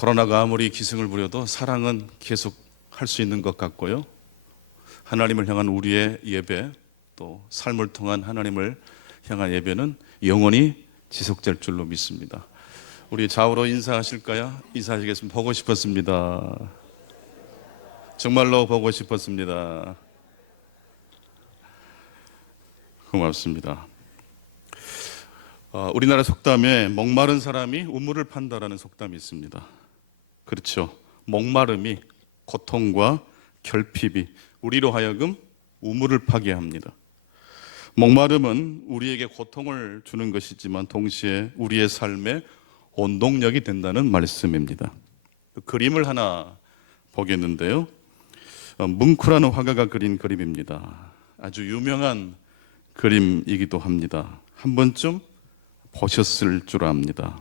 코로나가 아무리 기승을 부려도 사랑은 계속 할 수 있는 것 같고요. 하나님을 향한 우리의 예배, 또 삶을 통한 하나님을 향한 예배는 영원히 지속될 줄로 믿습니다. 우리 좌우로 인사하실까요? 인사하시겠습니다. 보고 싶었습니다. 정말로 보고 싶었습니다. 고맙습니다. 우리나라 속담에 목마른 사람이 우물을 판다라는 속담이 있습니다. 그렇죠. 목마름이, 고통과 결핍이 우리로 하여금 우물을 파게 합니다. 목마름은 우리에게 고통을 주는 것이지만 동시에 우리의 삶의 원동력이 된다는 말씀입니다. 그림을 하나 보겠는데요. 뭉크라는 화가가 그린 그림입니다. 아주 유명한 그림이기도 합니다. 한 번쯤 보셨을 줄 압니다.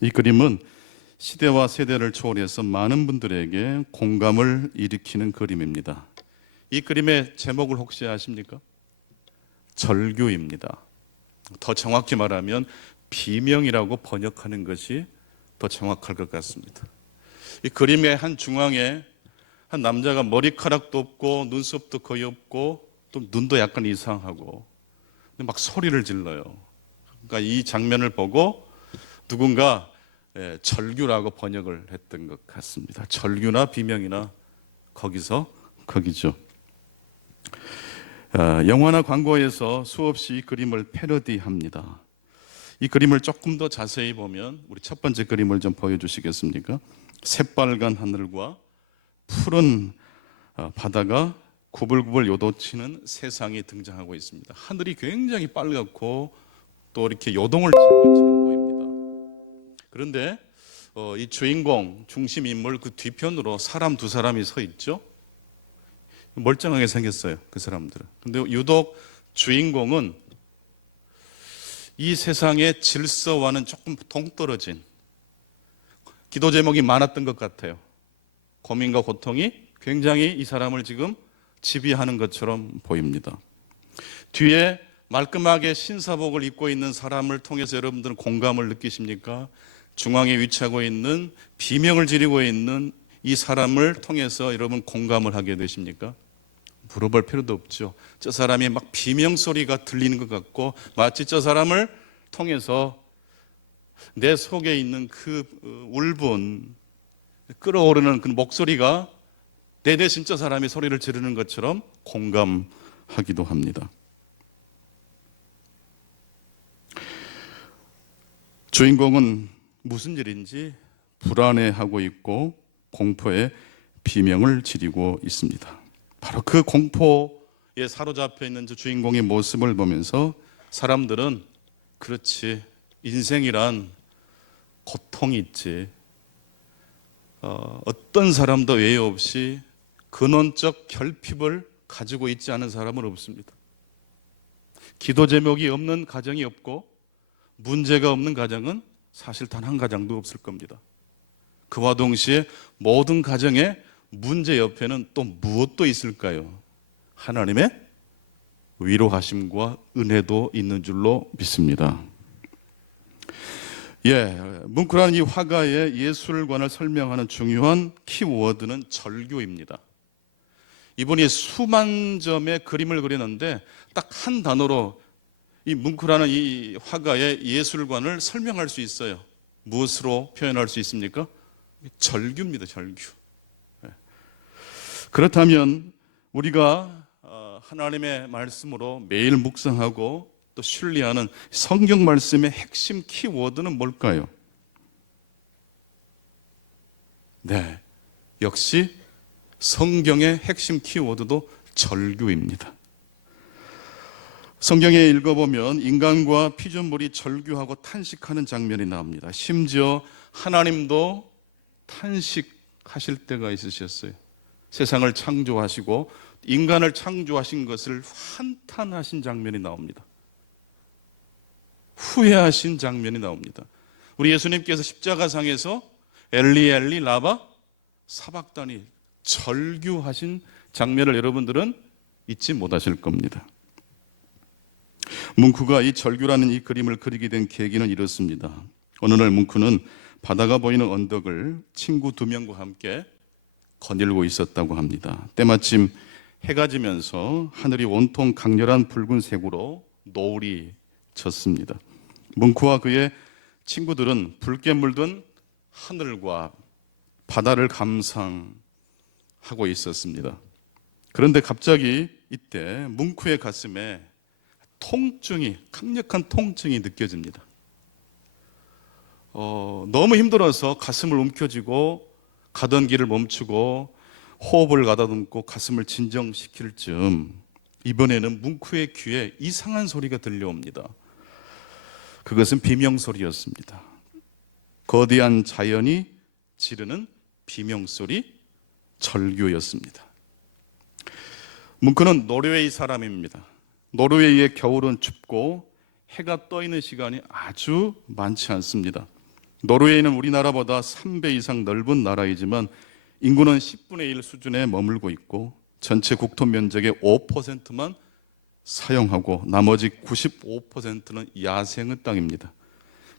이 그림은 시대와 세대를 초월해서 많은 분들에게 공감을 일으키는 그림입니다. 이 그림의 제목을 혹시 아십니까? 절규입니다. 더 정확히 말하면 비명이라고 번역하는 것이 더 정확할 것 같습니다. 이 그림의 한 중앙에 한 남자가 머리카락도 없고 눈썹도 거의 없고 또 눈도 약간 이상하고 근데 막 소리를 질러요. 그러니까 이 장면을 보고 누군가 절규라고 번역을 했던 것 같습니다. 절규나 비명이나 거기죠. 영화나 광고에서 수없이 그림을 패러디합니다. 이 그림을 조금 더 자세히 보면 우리 첫 번째 그림을 좀 보여주시겠습니까? 새빨간 하늘과 푸른 바다가 구불구불 요동치는 세상이 등장하고 있습니다. 하늘이 굉장히 빨갛고 또 이렇게 요동을 치는 것처럼 보입니다. 그런데 이 주인공 중심 인물 그 뒤편으로 사람 두 사람이 서 있죠. 멀쩡하게 생겼어요, 그 사람들은. 근데 유독 주인공은 이 세상의 질서와는 조금 동떨어진 기도 제목이 많았던 것 같아요. 고민과 고통이 굉장히 이 사람을 지금 지배하는 것처럼 보입니다. 뒤에 말끔하게 신사복을 입고 있는 사람을 통해서 여러분들은 공감을 느끼십니까? 중앙에 위치하고 있는 비명을 지르고 있는 이 사람을 통해서 여러분 공감을 하게 되십니까? 물어볼 필요도 없죠. 저 사람이 막 비명 소리가 들리는 것 같고 마치 저 사람을 통해서 내 속에 있는 그 울분, 끓어오르는 그 목소리가 내 대신 저 사람이 소리를 지르는 것처럼 공감하기도 합니다. 주인공은 무슨 일인지 불안해하고 있고 공포에 비명을 지르고 있습니다. 바로 그 공포에 사로잡혀 있는 저 주인공의 모습을 보면서 사람들은 그렇지, 인생이란 고통이 있지. 어떤 사람도 외에 없이 근원적 결핍을 가지고 있지 않은 사람은 없습니다. 기도 제목이 없는 가정이 없고 문제가 없는 가정은 사실 단 한 가정도 없을 겁니다. 그와 동시에 모든 가정의 문제 옆에는 또 무엇도 있을까요? 하나님의 위로하심과 은혜도 있는 줄로 믿습니다. 뭉크라는 이 화가의 예술관을 설명하는 중요한 키워드는 절규입니다. 이분이 수만 점의 그림을 그리는데 딱 한 단어로 이 뭉크라는 이 화가의 예술관을 설명할 수 있어요. 무엇으로 표현할 수 있습니까? 절규입니다. 절규. 그렇다면 우리가 하나님의 말씀으로 매일 묵상하고 또 신뢰하는 성경 말씀의 핵심 키워드는 뭘까요? 역시 성경의 핵심 키워드도 절규입니다. 성경에 읽어보면 인간과 피조물이 절규하고 탄식하는 장면이 나옵니다. 심지어 하나님도 탄식하실 때가 있으셨어요. 세상을 창조하시고 인간을 창조하신 것을 한탄하신 장면이 나옵니다. 후회하신 장면이 나옵니다. 우리 예수님께서 십자가상에서 엘리 엘리 라바 사박다니 절규하신 장면을 여러분들은 잊지 못하실 겁니다. 뭉크가 이 절규라는 이 그림을 그리게 된 계기는 이렇습니다. 어느 날 뭉크는 바다가 보이는 언덕을 친구 2명과 함께 거닐고 있었다고 합니다. 때마침 해가 지면서 하늘이 온통 강렬한 붉은색으로 노을이 졌습니다. 뭉크와 그의 친구들은 붉게 물든 하늘과 바다를 감상하고 있었습니다. 그런데 갑자기 이때 뭉크의 가슴에 강력한 통증이 느껴집니다. 너무 힘들어서 가슴을 움켜쥐고 가던 길을 멈추고 호흡을 가다듬고 가슴을 진정시킬 즈음 이번에는 뭉크의 귀에 이상한 소리가 들려옵니다. 그것은 비명소리였습니다. 거대한 자연이 지르는 비명소리, 절규였습니다. 뭉크는 노르웨이 사람입니다. 노르웨이의 겨울은 춥고 해가 떠 있는 시간이 아주 많지 않습니다. 노르웨이는 우리나라보다 3배 이상 넓은 나라이지만 인구는 10분의 1 수준에 머물고 있고 전체 국토 면적의 5%만 사용하고 나머지 95%는 야생의 땅입니다.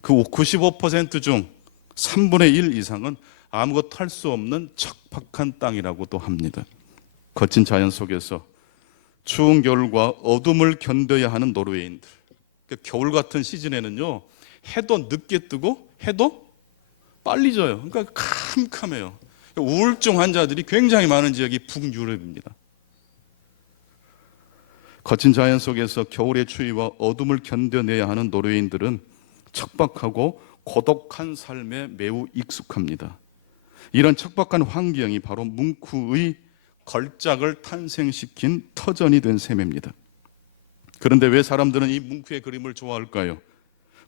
그 95% 중 3분의 1 이상은 아무것도 할 수 없는 척박한 땅이라고도 합니다. 거친 자연 속에서 추운 겨울과 어둠을 견뎌야 하는 노르웨이인들. 겨울 같은 시즌에는요, 해도 늦게 뜨고 해도 빨리 져요. 그러니까 캄캄해요. 우울증 환자들이 굉장히 많은 지역이 북유럽입니다. 거친 자연 속에서 겨울의 추위와 어둠을 견뎌내야 하는 노르웨이인들은 척박하고 고독한 삶에 매우 익숙합니다. 이런 척박한 환경이 바로 뭉크의 걸작을 탄생시킨 터전이 된 셈입니다. 그런데 왜 사람들은 이 뭉크의 그림을 좋아할까요?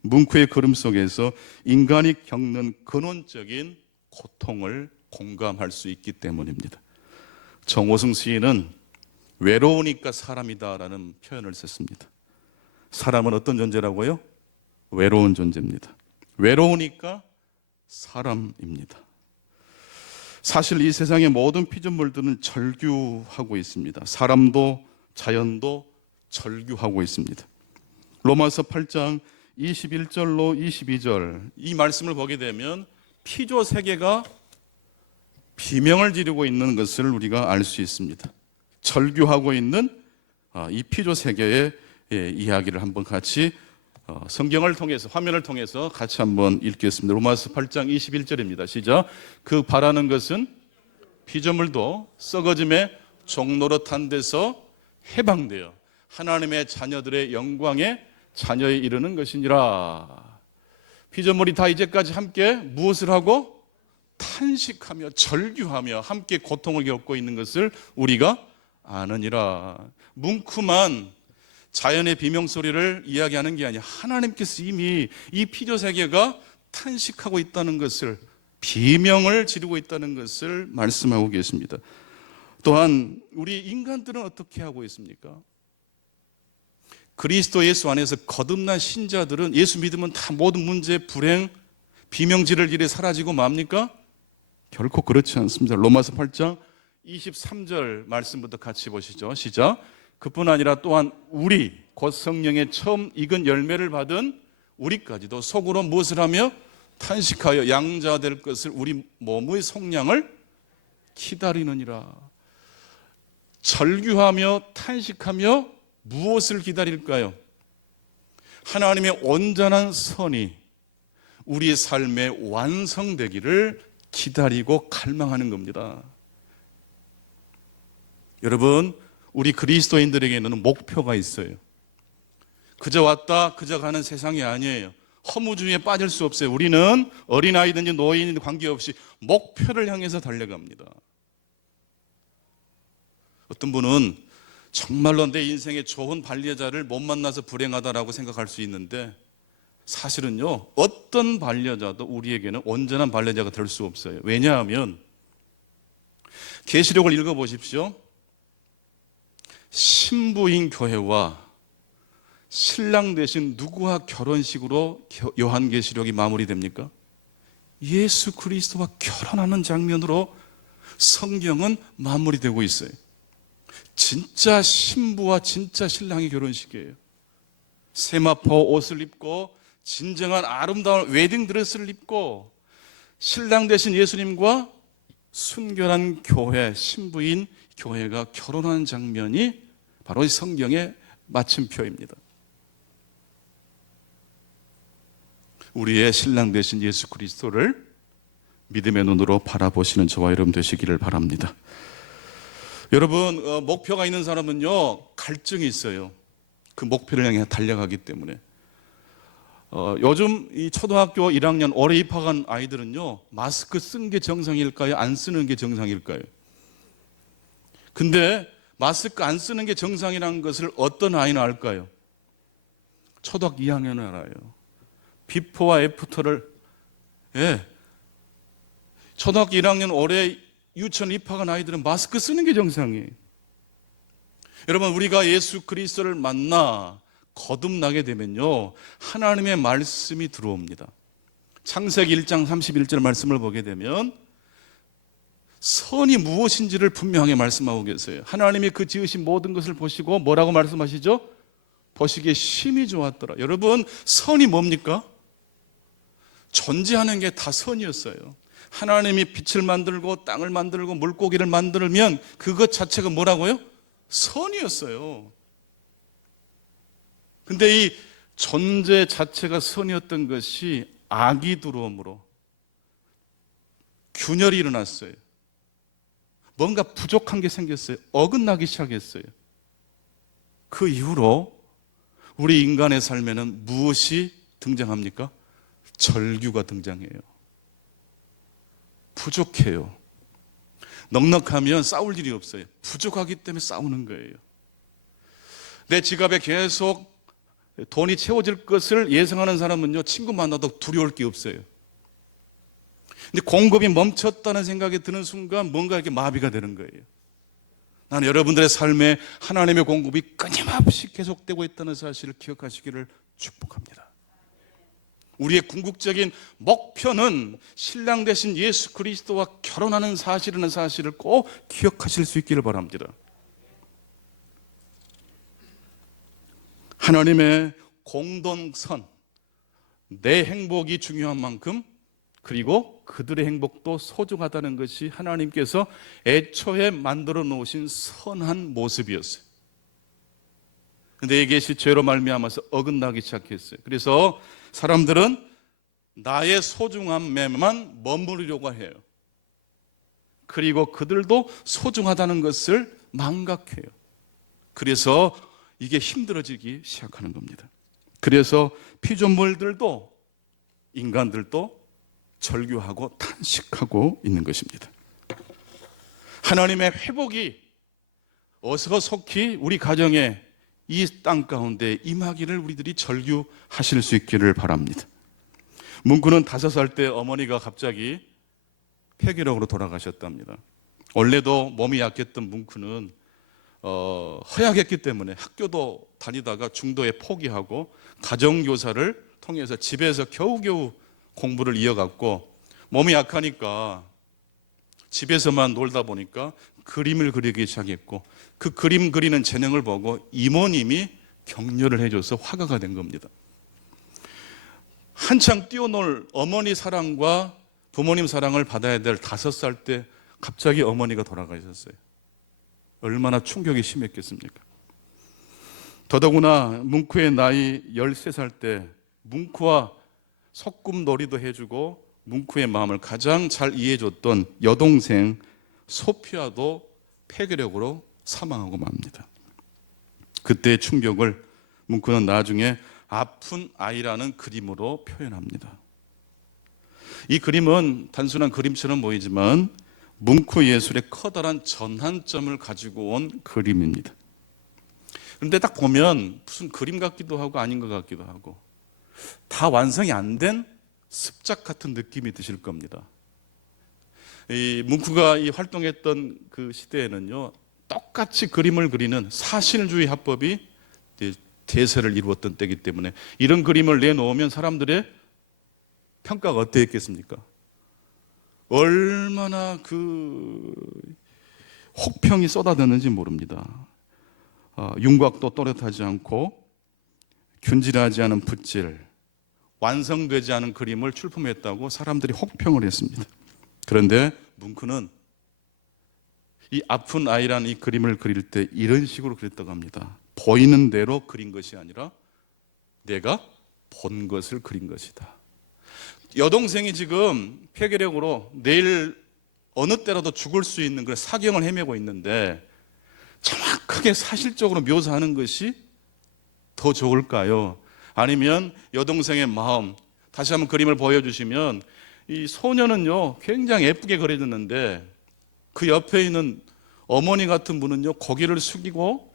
뭉크의 그림 속에서 인간이 겪는 근원적인 고통을 공감할 수 있기 때문입니다. 정호승 시인은 외로우니까 사람이다라는 표현을 썼습니다. 사람은 어떤 존재라고요? 외로운 존재입니다. 외로우니까 사람입니다. 사실 이 세상의 모든 피조물들은 절규하고 있습니다. 사람도 자연도 절규하고 있습니다. 로마서 8장 21절로 22절 이 말씀을 보게 되면 피조 세계가 비명을 지르고 있는 것을 우리가 알 수 있습니다. 절규하고 있는 이 피조 세계의 이야기를 한번 같이 성경을 통해서 화면을 통해서 같이 한번 읽겠습니다. 로마서 8장 21절입니다. 시작. 그 바라는 것은 피조물도 썩어짐의 종노릇한 데서 해방되어 하나님의 자녀들의 영광에 자녀에 이르는 것이니라. 피조물이 다 이제까지 함께 무엇을 하고 탄식하며 절규하며 함께 고통을 겪고 있는 것을 우리가 아느니라. 뭉크만 자연의 비명소리를 이야기하는 게 아니라 하나님께서 이미 이 피조세계가 탄식하고 있다는 것을, 비명을 지르고 있다는 것을 말씀하고 계십니다. 또한 우리 인간들은 어떻게 하고 있습니까? 그리스도 예수 안에서 거듭난 신자들은 예수 믿으면 다 모든 문제, 불행, 비명 지를 일이 사라지고 맙니까? 결코 그렇지 않습니다. 로마서 8장 23절 말씀부터 같이 보시죠. 시작. 그뿐 아니라 또한 우리 곧 성령의 처음 익은 열매를 받은 우리까지도 속으로 무엇을 하며 탄식하여 양자 될 것을 우리 몸의 속량을 기다리느니라. 절규하며 탄식하며 무엇을 기다릴까요? 하나님의 온전한 선이 우리의 삶에 완성되기를 기다리고 갈망하는 겁니다. 여러분, 우리 그리스도인들에게는 목표가 있어요. 그저 왔다 그저 가는 세상이 아니에요. 허무주의에 빠질 수 없어요. 우리는 어린아이든지 노인이든 관계없이 목표를 향해서 달려갑니다. 어떤 분은 정말로 내 인생에 좋은 반려자를 못 만나서 불행하다라고 생각할 수 있는데, 사실은요, 어떤 반려자도 우리에게는 온전한 반려자가 될 수 없어요. 왜냐하면 계시록을 읽어보십시오. 신부인 교회와 신랑 되신 누구와 결혼식으로 요한계시록이 마무리됩니까? 예수 그리스도와 결혼하는 장면으로 성경은 마무리되고 있어요. 진짜 신부와 진짜 신랑의 결혼식이에요. 세마포 옷을 입고 진정한 아름다운 웨딩드레스를 입고 신랑 되신 예수님과 순결한 교회, 신부인 교회가 결혼하는 장면이 바로 이 성경의 마침표입니다. 우리의 신랑 되신 예수 그리스도를 믿음의 눈으로 바라보시는 저와 여러분 되시기를 바랍니다. 여러분, 목표가 있는 사람은요, 갈증이 있어요. 그 목표를 향해 달려가기 때문에. 요즘 이 초등학교 1학년 올해 입학한 아이들은요, 마스크 쓴 게 정상일까요? 안 쓰는 게 정상일까요? 근데 마스크 안 쓰는 게 정상이라는 것을 어떤 아이는 알까요? 초등학교 2학년은 알아요. 비포와 애프터를, 예. 초등학교 1학년 올해 유치원 입학한 아이들은 마스크 쓰는 게 정상이에요. 여러분, 우리가 예수 그리스도를 만나 거듭나게 되면요, 하나님의 말씀이 들어옵니다. 창세기 1장 31절 말씀을 보게 되면 선이 무엇인지를 분명하게 말씀하고 계세요. 하나님이 그 지으신 모든 것을 보시고 뭐라고 말씀하시죠? 보시기에 심히 좋았더라. 여러분, 선이 뭡니까? 존재하는 게 다 선이었어요. 하나님이 빛을 만들고 땅을 만들고 물고기를 만들면 그것 자체가 뭐라고요? 선이었어요. 근데 이 존재 자체가 선이었던 것이 악이 들어옴으로 균열이 일어났어요. 뭔가 부족한 게 생겼어요. 어긋나기 시작했어요. 그 이후로 우리 인간의 삶에는 무엇이 등장합니까? 절규가 등장해요. 부족해요. 넉넉하면 싸울 일이 없어요. 부족하기 때문에 싸우는 거예요. 내 지갑에 계속 돈이 채워질 것을 예상하는 사람은요, 친구 만나도 두려울 게 없어요. 근데 공급이 멈췄다는 생각이 드는 순간 뭔가 이렇게 마비가 되는 거예요. 나는 여러분들의 삶에 하나님의 공급이 끊임없이 계속되고 있다는 사실을 기억하시기를 축복합니다. 우리의 궁극적인 목표는 신랑 되신 예수 그리스도와 결혼하는 사실이라는 사실을 꼭 기억하실 수 있기를 바랍니다. 하나님의 공동선, 내 행복이 중요한 만큼 그리고 그들의 행복도 소중하다는 것이 하나님께서 애초에 만들어 놓으신 선한 모습이었어요. 근데 이것이 죄로 말미암아서 어긋나기 시작했어요. 그래서 사람들은 나의 소중함에만 머무르려고 해요. 그리고 그들도 소중하다는 것을 망각해요. 그래서 이게 힘들어지기 시작하는 겁니다. 그래서 피조물들도 인간들도 절규하고 탄식하고 있는 것입니다. 하나님의 회복이 어서 속히 우리 가정에 이 땅 가운데 임하기를 우리들이 절규하실 수 있기를 바랍니다. 문구는 5살 때 어머니가 갑자기 폐결핵으로 돌아가셨답니다. 원래도 몸이 약했던 문구는 허약했기 때문에 학교도 다니다가 중도에 포기하고 가정교사를 통해서 집에서 겨우겨우 공부를 이어갔고, 몸이 약하니까 집에서만 놀다 보니까 그림을 그리기 시작했고, 그 그림 그리는 재능을 보고 이모님이 격려를 해줘서 화가가 된 겁니다. 한창 뛰어놀 어머니 사랑과 부모님 사랑을 받아야 될 5살 때 갑자기 어머니가 돌아가셨어요. 얼마나 충격이 심했겠습니까? 더더구나 문쿠의 나이 13살 때 문쿠와 소꿉놀이도 해주고 문쿠의 마음을 가장 잘 이해해줬던 여동생 소피아도 폐결핵으로 사망하고 맙니다. 그때의 충격을 문쿠는 나중에 아픈 아이라는 그림으로 표현합니다. 이 그림은 단순한 그림처럼 보이지만 문쿠 예술의 커다란 전환점을 가지고 온 그림입니다. 그런데 딱 보면 무슨 그림 같기도 하고 아닌 것 같기도 하고 다 완성이 안 된 습작 같은 느낌이 드실 겁니다. 이 문쿠가 이 활동했던 그 시대에는요, 똑같이 그림을 그리는 사실주의 화법이 대세를 이루었던 때이기 때문에 이런 그림을 내놓으면 사람들의 평가가 어땠겠습니까? 얼마나 그 혹평이 쏟아졌는지 모릅니다. 윤곽도 또렷하지 않고 균질하지 않은 붓질, 완성되지 않은 그림을 출품했다고 사람들이 혹평을 했습니다. 그런데 뭉크는 이 아픈 아이라는 이 그림을 그릴 때 이런 식으로 그렸다고 합니다. 보이는 대로 그린 것이 아니라 내가 본 것을 그린 것이다. 여동생이 지금 폐결핵으로 내일 어느 때라도 죽을 수 있는 그런 사경을 헤매고 있는데 정확하게 사실적으로 묘사하는 것이 더 좋을까요? 아니면 여동생의 마음, 다시 한번 그림을 보여주시면 이 소녀는요 굉장히 예쁘게 그려졌는데 그 옆에 있는 어머니 같은 분은요 고개를 숙이고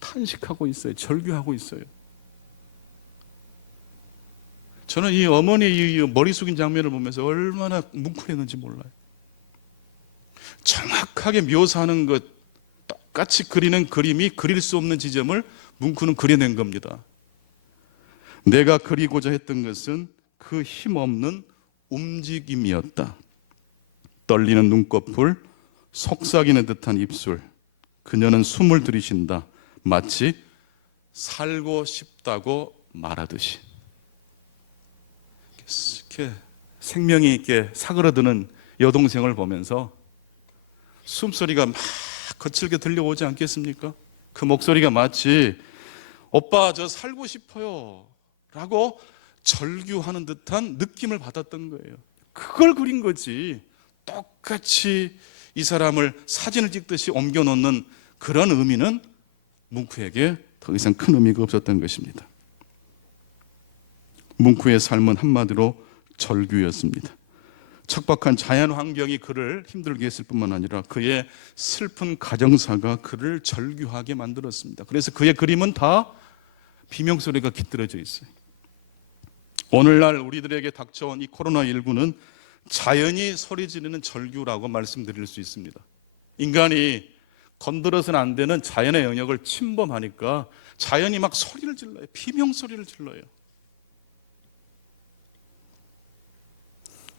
탄식하고 있어요. 절규하고 있어요. 저는 이 어머니 이 머리 숙인 장면을 보면서 얼마나 뭉클했는지 몰라요. 정확하게 묘사하는 것, 똑같이 그리는 그림이 그릴 수 없는 지점을 뭉크는 그려낸 겁니다. 내가 그리고자 했던 것은 그 힘없는 움직임이었다. 떨리는 눈꺼풀, 속삭이는 듯한 입술. 그녀는 숨을 들이쉰다. 마치 살고 싶다고 말하듯이. 이렇게 생명이 있게 사그러드는 여동생을 보면서 숨소리가 막 거칠게 들려오지 않겠습니까? 그 목소리가 마치 오빠 저 살고 싶어요 라고 절규하는 듯한 느낌을 받았던 거예요. 그걸 그린 거지. 똑같이 이 사람을 사진을 찍듯이 옮겨놓는 그런 의미는 뭉크에게 더 이상 큰 의미가 없었던 것입니다. 뭉크의 삶은 한마디로 절규였습니다. 척박한 자연 환경이 그를 힘들게 했을 뿐만 아니라 그의 슬픈 가정사가 그를 절규하게 만들었습니다. 그래서 그의 그림은 다 비명소리가 깃들어져 있어요. 오늘날 우리들에게 닥쳐온 이 코로나19는 자연이 소리 지르는 절규라고 말씀드릴 수 있습니다. 인간이 건드려서는 안 되는 자연의 영역을 침범하니까 자연이 막 소리를 질러요. 비명소리를 질러요.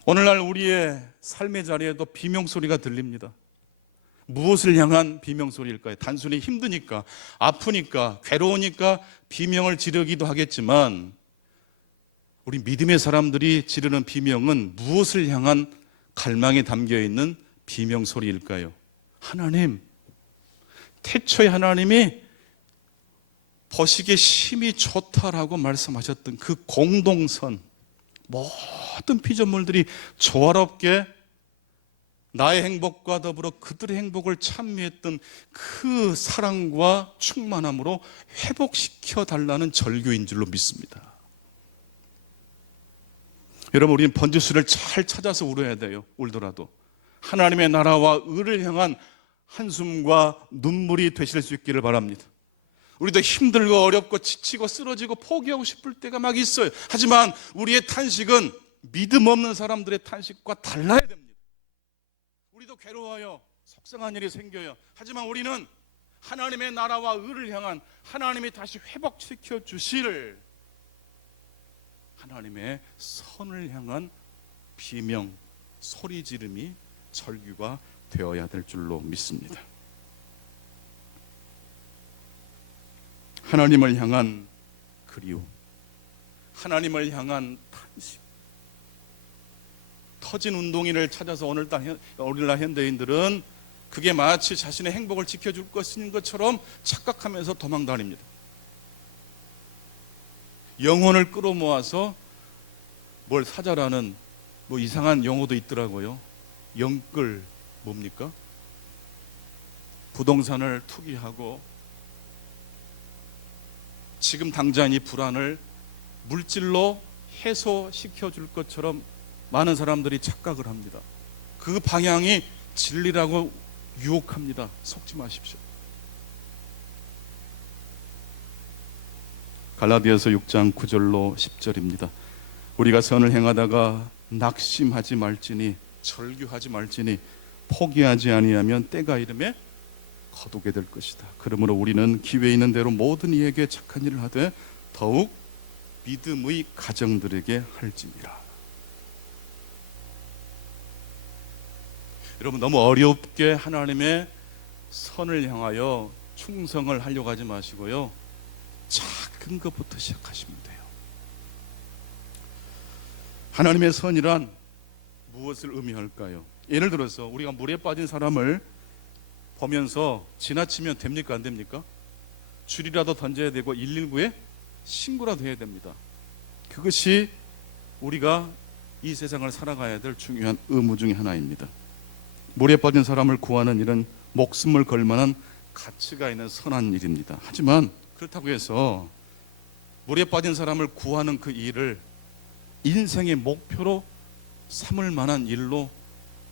오늘날 우리의 삶의 자리에도 비명소리가 들립니다. 무엇을 향한 비명소리일까요? 단순히 힘드니까, 아프니까, 괴로우니까 비명을 지르기도 하겠지만 우리 믿음의 사람들이 지르는 비명은 무엇을 향한 갈망에 담겨있는 비명소리일까요? 하나님, 태초에 하나님이 보시기에 심히 좋다라고 말씀하셨던 그 공동선, 모든 피조물들이 조화롭게 나의 행복과 더불어 그들의 행복을 찬미했던 그 사랑과 충만함으로 회복시켜 달라는 절규인 줄로 믿습니다. 여러분, 우리는 번지수를 잘 찾아서 울어야 돼요. 울더라도 하나님의 나라와 의를 향한 한숨과 눈물이 되실 수 있기를 바랍니다. 우리도 힘들고 어렵고 지치고 쓰러지고 포기하고 싶을 때가 막 있어요. 하지만 우리의 탄식은 믿음 없는 사람들의 탄식과 달라야 됩니다. 우리도 괴로워요. 속상한 일이 생겨요. 하지만 우리는 하나님의 나라와 의를 향한 하나님이 다시 회복시켜 주실 하나님의 선을 향한 비명, 소리 지름이 절규가 되어야 될 줄로 믿습니다. 하나님을 향한 그리움, 하나님을 향한 탄식. 터진 운동이를 찾아서 오늘날 현대인들은 그게 마치 자신의 행복을 지켜줄 것인 것처럼 착각하면서 도망다닙니다. 영혼을 끌어모아서 뭘 사자라는 뭐 이상한 용어도 있더라고요. 영끌 뭡니까? 부동산을 투기하고 지금 당장 이 불안을 물질로 해소시켜 줄 것처럼 많은 사람들이 착각을 합니다. 그 방향이 진리라고 유혹합니다. 속지 마십시오. 갈라디아서 6장 9절로 10절입니다. 우리가 선을 행하다가 낙심하지 말지니 절규하지 말지니 포기하지 아니하면 때가 이름에 거두게 될 것이다. 그러므로 우리는 기회 있는 대로 모든 이에게 착한 일을 하되 더욱 믿음의 가정들에게 할지니라. 여러분, 너무 어렵게 하나님의 선을 향하여 충성을 하려고 하지 마시고요, 작은 것부터 시작하시면 돼요. 하나님의 선이란 무엇을 의미할까요? 예를 들어서 우리가 물에 빠진 사람을 보면서 지나치면 됩니까? 안 됩니까? 줄이라도 던져야 되고 119에 신고라도 해야 됩니다. 그것이 우리가 이 세상을 살아가야 될 중요한 의무 중에 하나입니다. 물에 빠진 사람을 구하는 일은 목숨을 걸 만한 가치가 있는 선한 일입니다. 하지만 그렇다고 해서 물에 빠진 사람을 구하는 그 일을 인생의 목표로 삼을 만한 일로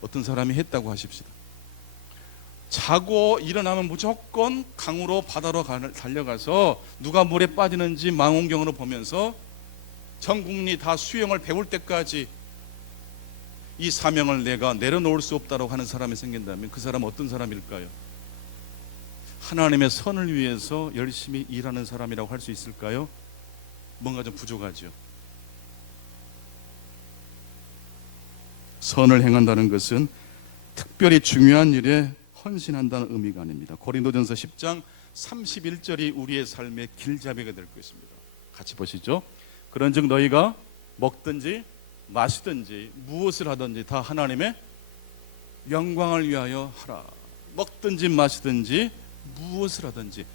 어떤 사람이 했다고 하십시다. 자고 일어나면 무조건 강으로 바다로 달려가서 누가 물에 빠지는지 망원경으로 보면서 전 국민이 다 수영을 배울 때까지 이 사명을 내가 내려놓을 수 없다고 하는 사람이 생긴다면 그 사람은 어떤 사람일까요? 하나님의 선을 위해서 열심히 일하는 사람이라고 할 수 있을까요? 뭔가 좀 부족하죠. 선을 행한다는 것은 특별히 중요한 일에 헌신한다는 의미가 아닙니다. 고린도전서 10장 31절이 우리의 삶의 길잡이가 될 것입니다. 같이 보시죠. 그런즉 너희가 먹든지 마시든지 무엇을 하든지 다 하나님의 영광을 위하여 하라. 먹든지 마시든지 무엇을 하든지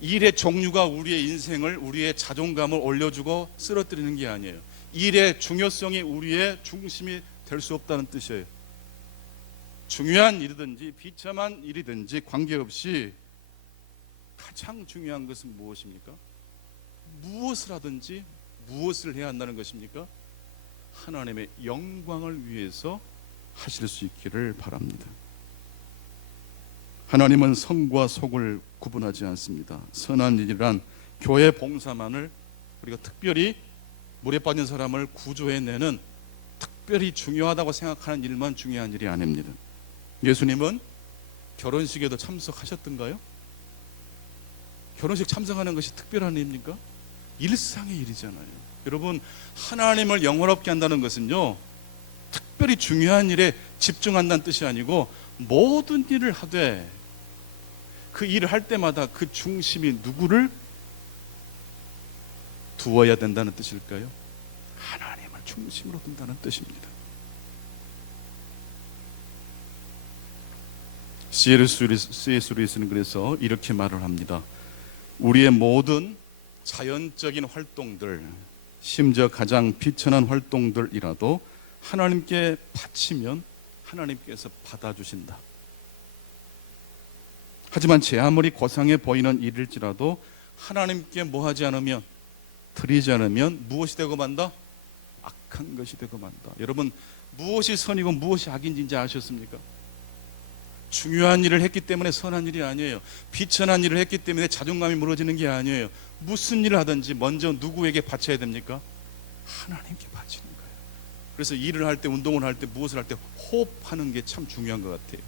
일의 종류가 우리의 인생을, 우리의 자존감을 올려주고 쓰러뜨리는 게 아니에요. 일의 중요성이 우리의 중심이 될 수 없다는 뜻이에요. 중요한 일이든지 비참한 일이든지 관계없이 가장 중요한 것은 무엇입니까? 무엇을 하든지 무엇을 해야 한다는 것입니까? 하나님의 영광을 위해서 하실 수 있기를 바랍니다. 하나님은 성과 속을 구분하지 않습니다. 선한 일이란 교회 봉사만을, 우리가 특별히 물에 빠진 사람을 구조해내는 특별히 중요하다고 생각하는 일만 중요한 일이 아닙니다. 예수님은 결혼식에도 참석하셨던가요? 결혼식 참석하는 것이 특별한 일입니까? 일상의 일이잖아요. 여러분, 하나님을 영화롭게 한다는 것은요, 특별히 중요한 일에 집중한다는 뜻이 아니고 모든 일을 하되 그 일을 할 때마다 그 중심이 누구를 두어야 된다는 뜻일까요? 하나님을 중심으로 둔다는 뜻입니다. C.S. 루이스는 그래서 이렇게 말을 합니다. 우리의 모든 자연적인 활동들, 심지어 가장 비천한 활동들이라도 하나님께 바치면 하나님께서 받아주신다. 하지만 제 아무리 고상해 보이는 일일지라도 하나님께 뭐하지 않으면, 드리지 않으면 무엇이 되고 만다? 악한 것이 되고 만다. 여러분, 무엇이 선이고 무엇이 악인지 이제 아셨습니까? 중요한 일을 했기 때문에 선한 일이 아니에요. 비천한 일을 했기 때문에 자존감이 무너지는 게 아니에요. 무슨 일을 하든지 먼저 누구에게 바쳐야 됩니까? 하나님께 바치는 거예요. 그래서 일을 할 때, 운동을 할 때, 무엇을 할 때 호흡하는 게 참 중요한 것 같아요.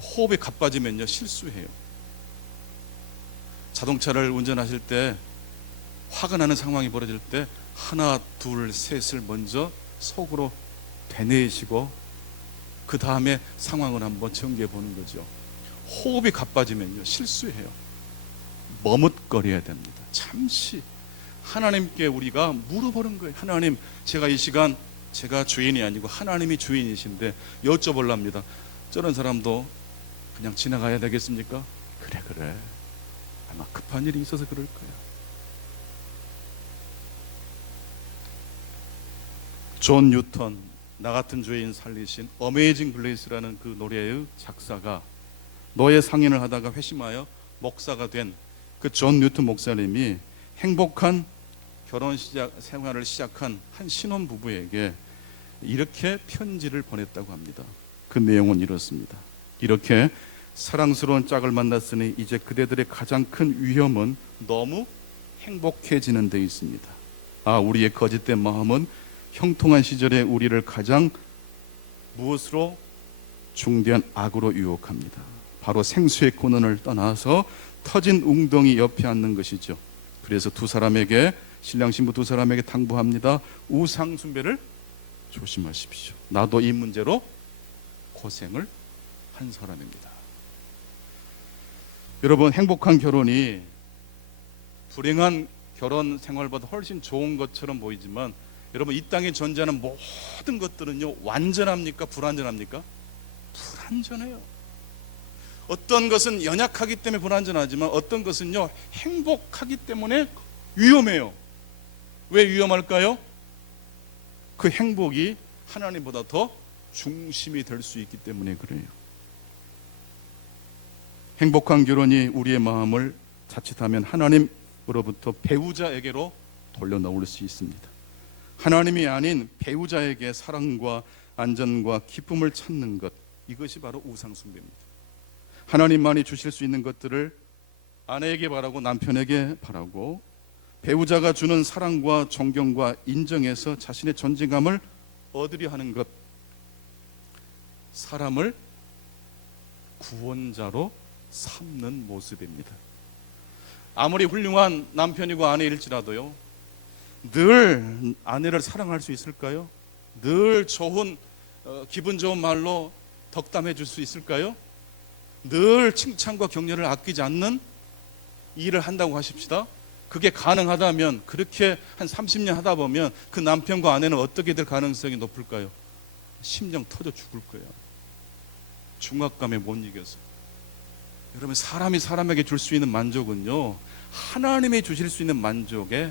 호흡에 가빠지면요 실수해요. 자동차를 운전하실 때 화가 나는 상황이 벌어질 때 하나, 둘, 셋을 먼저 속으로 되뇌이시고 그 다음에 상황을 한번 정리해 보는 거죠. 호흡이 가빠지면요 실수해요. 머뭇거려야 됩니다. 잠시 하나님께 우리가 물어보는 거예요. 하나님, 제가 이 시간 제가 주인이 아니고 하나님이 주인이신데 여쭤보랍니다. 저런 사람도 그냥 지나가야 되겠습니까? 그래 아마 급한 일이 있어서 그럴 거야. 존 뉴턴, 나 같은 죄인 살리신 어메이징 그레이스라는 그 노래의 작사가 노예 상인을 하다가 회심하여 목사가 된 그 존 뉴턴 목사님이 행복한 결혼 생활을 시작한 한 신혼 부부에게 이렇게 편지를 보냈다고 합니다. 그 내용은 이렇습니다. 이렇게 사랑스러운 짝을 만났으니 이제 그대들의 가장 큰 위험은 너무 행복해지는 데 있습니다. 우리의 거짓된 마음은 형통한 시절에 우리를 가장 무엇으로? 중대한 악으로 유혹합니다. 바로 생수의 근원을 떠나서 터진 웅덩이 옆에 앉는 것이죠. 그래서 두 사람에게, 신랑 신부 두 사람에게 당부합니다. 우상 숭배를 조심하십시오. 나도 이 문제로 고생을 한 사람입니다. 여러분, 행복한 결혼이 불행한 결혼 생활보다 훨씬 좋은 것처럼 보이지만 여러분, 이 땅에 존재하는 모든 것들은요, 완전합니까? 불완전합니까? 불완전해요. 어떤 것은 연약하기 때문에 불완전하지만 어떤 것은요, 행복하기 때문에 위험해요. 왜 위험할까요? 그 행복이 하나님보다 더 중심이 될 수 있기 때문에 그래요. 행복한 결혼이 우리의 마음을 자칫하면 하나님으로부터 배우자에게로 돌려놓을 수 있습니다. 하나님이 아닌 배우자에게 사랑과 안전과 기쁨을 찾는 것, 이것이 바로 우상숭배입니다. 하나님만이 주실 수 있는 것들을 아내에게 바라고 남편에게 바라고, 배우자가 주는 사랑과 존경과 인정에서 자신의 존재감을 얻으려 하는 것, 사람을 구원자로 삼는 모습입니다. 아무리 훌륭한 남편이고 아내일지라도요, 늘 아내를 사랑할 수 있을까요? 늘 좋은 기분 좋은 말로 덕담해 줄 수 있을까요? 늘 칭찬과 격려를 아끼지 않는 일을 한다고 하십시다. 그게 가능하다면, 그렇게 한 30년 하다 보면 그 남편과 아내는 어떻게 될 가능성이 높을까요? 심령 터져 죽을 거예요. 중압감에 못 이겨서. 여러분, 사람이 사람에게 줄 수 있는 만족은요, 하나님이 주실 수 있는 만족의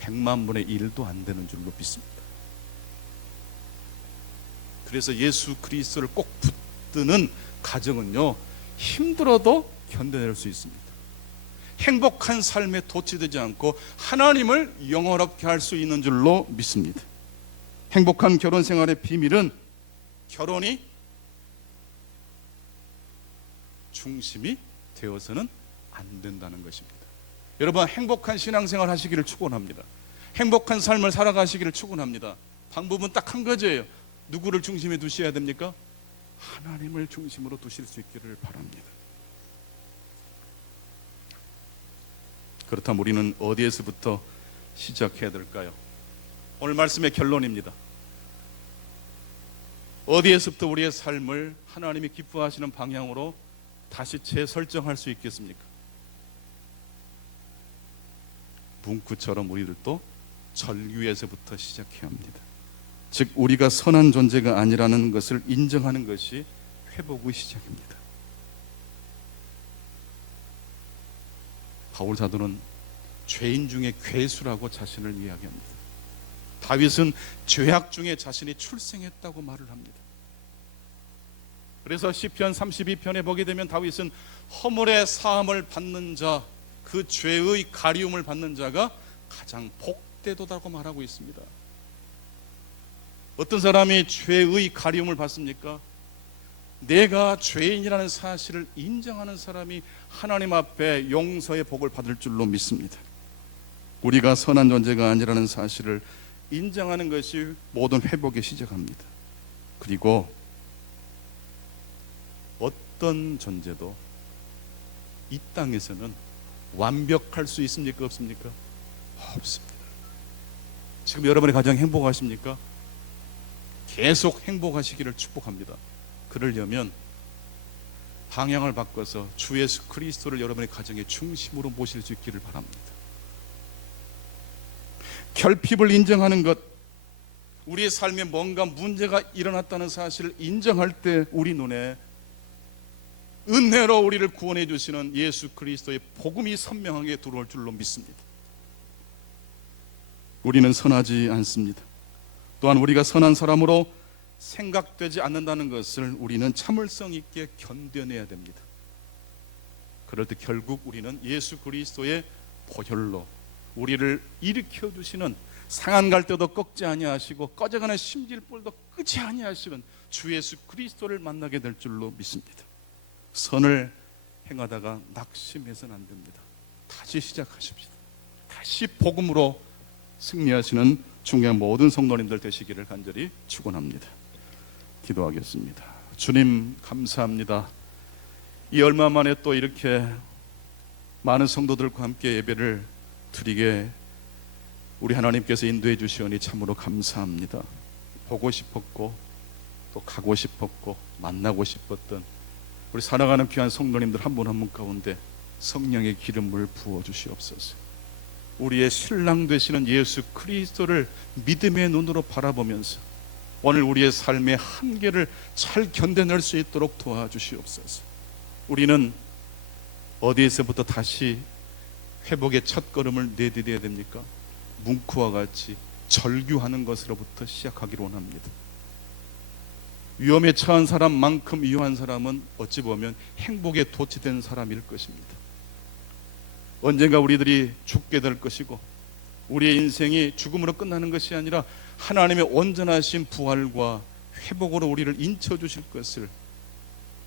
100만 분의 1도 안 되는 줄로 믿습니다. 그래서 예수 그리스도를 꼭 붙드는 가정은요, 힘들어도 견뎌낼 수 있습니다. 행복한 삶에 도취되지 않고 하나님을 영원롭게 할 수 있는 줄로 믿습니다. 행복한 결혼 생활의 비밀은 결혼이 중심이 되어서는 안 된다는 것입니다. 여러분, 행복한 신앙생활 하시기를 축원합니다. 행복한 삶을 살아가시기를 축원합니다. 방법은 딱 한 가지예요. 누구를 중심에 두셔야 됩니까? 하나님을 중심으로 두실 수 있기를 바랍니다. 그렇다면 우리는 어디에서부터 시작해야 될까요? 오늘 말씀의 결론입니다. 어디에서부터 우리의 삶을 하나님이 기뻐하시는 방향으로 다시 재설정할 수 있겠습니까? 문구처럼 우리들도 절규에서부터 시작해야 합니다. 즉, 우리가 선한 존재가 아니라는 것을 인정하는 것이 회복의 시작입니다. 바울 사도는 죄인 중에 괴수라고 자신을 이야기합니다. 다윗은 죄악 중에 자신이 출생했다고 말을 합니다. 그래서 시편 32편에 보게 되면 다윗은 허물의 사함을 받는 자, 그 죄의 가리움을 받는 자가 가장 복되도다고 말하고 있습니다. 어떤 사람이 죄의 가리움을 받습니까? 내가 죄인이라는 사실을 인정하는 사람이 하나님 앞에 용서의 복을 받을 줄로 믿습니다. 우리가 선한 존재가 아니라는 사실을 인정하는 것이 모든 회복의 시작합니다. 그리고 어떤 존재도 이 땅에서는 완벽할 수 있습니까? 없습니까? 없습니다. 지금 여러분의 가정 행복하십니까? 계속 행복하시기를 축복합니다. 그러려면 방향을 바꿔서 주 예수 그리스도를 여러분의 가정의 중심으로 모실 수 있기를 바랍니다. 결핍을 인정하는 것, 우리의 삶에 뭔가 문제가 일어났다는 사실을 인정할 때 우리 눈에 은혜로 우리를 구원해 주시는 예수 그리스도의 복음이 선명하게 들어올 줄로 믿습니다. 우리는 선하지 않습니다. 또한 우리가 선한 사람으로 생각되지 않는다는 것을 우리는 참을성 있게 견뎌내야 됩니다. 그럴 때 결국 우리는 예수 그리스도의 보혈로 우리를 일으켜 주시는, 상한 갈대도 꺾지 아니하시고 꺼져가는 심질불도 끄지 아니하시는 주 예수 그리스도를 만나게 될 줄로 믿습니다. 선을 행하다가 낙심해서는 안 됩니다. 다시 시작하십시다. 다시 복음으로 승리하시는 중요한 모든 성도님들 되시기를 간절히 축원합니다. 기도하겠습니다. 주님, 감사합니다. 이 얼마 만에 또 이렇게 많은 성도들과 함께 예배를 드리게 우리 하나님께서 인도해 주시오니 참으로 감사합니다. 보고 싶었고 또 가고 싶었고 만나고 싶었던 우리 살아가는 귀한 성도님들 한 분 한 분 가운데 성령의 기름을 부어 주시옵소서. 우리의 신랑 되시는 예수 그리스도를 믿음의 눈으로 바라보면서 오늘 우리의 삶의 한계를 잘 견뎌낼 수 있도록 도와주시옵소서. 우리는 어디에서부터 다시 회복의 첫걸음을 내디뎌야 됩니까? 뭉크와 같이 절규하는 것으로부터 시작하기를 원합니다. 위험에 처한 사람만큼 위험한 사람은 어찌 보면 행복에 도취된 사람일 것입니다. 언젠가 우리들이 죽게 될 것이고 우리의 인생이 죽음으로 끝나는 것이 아니라 하나님의 온전하신 부활과 회복으로 우리를 인쳐주실 것을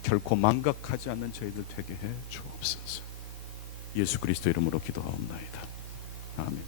결코 망각하지 않는 저희들 되게 해 주옵소서. 예수 그리스도 이름으로 기도하옵나이다. 아멘.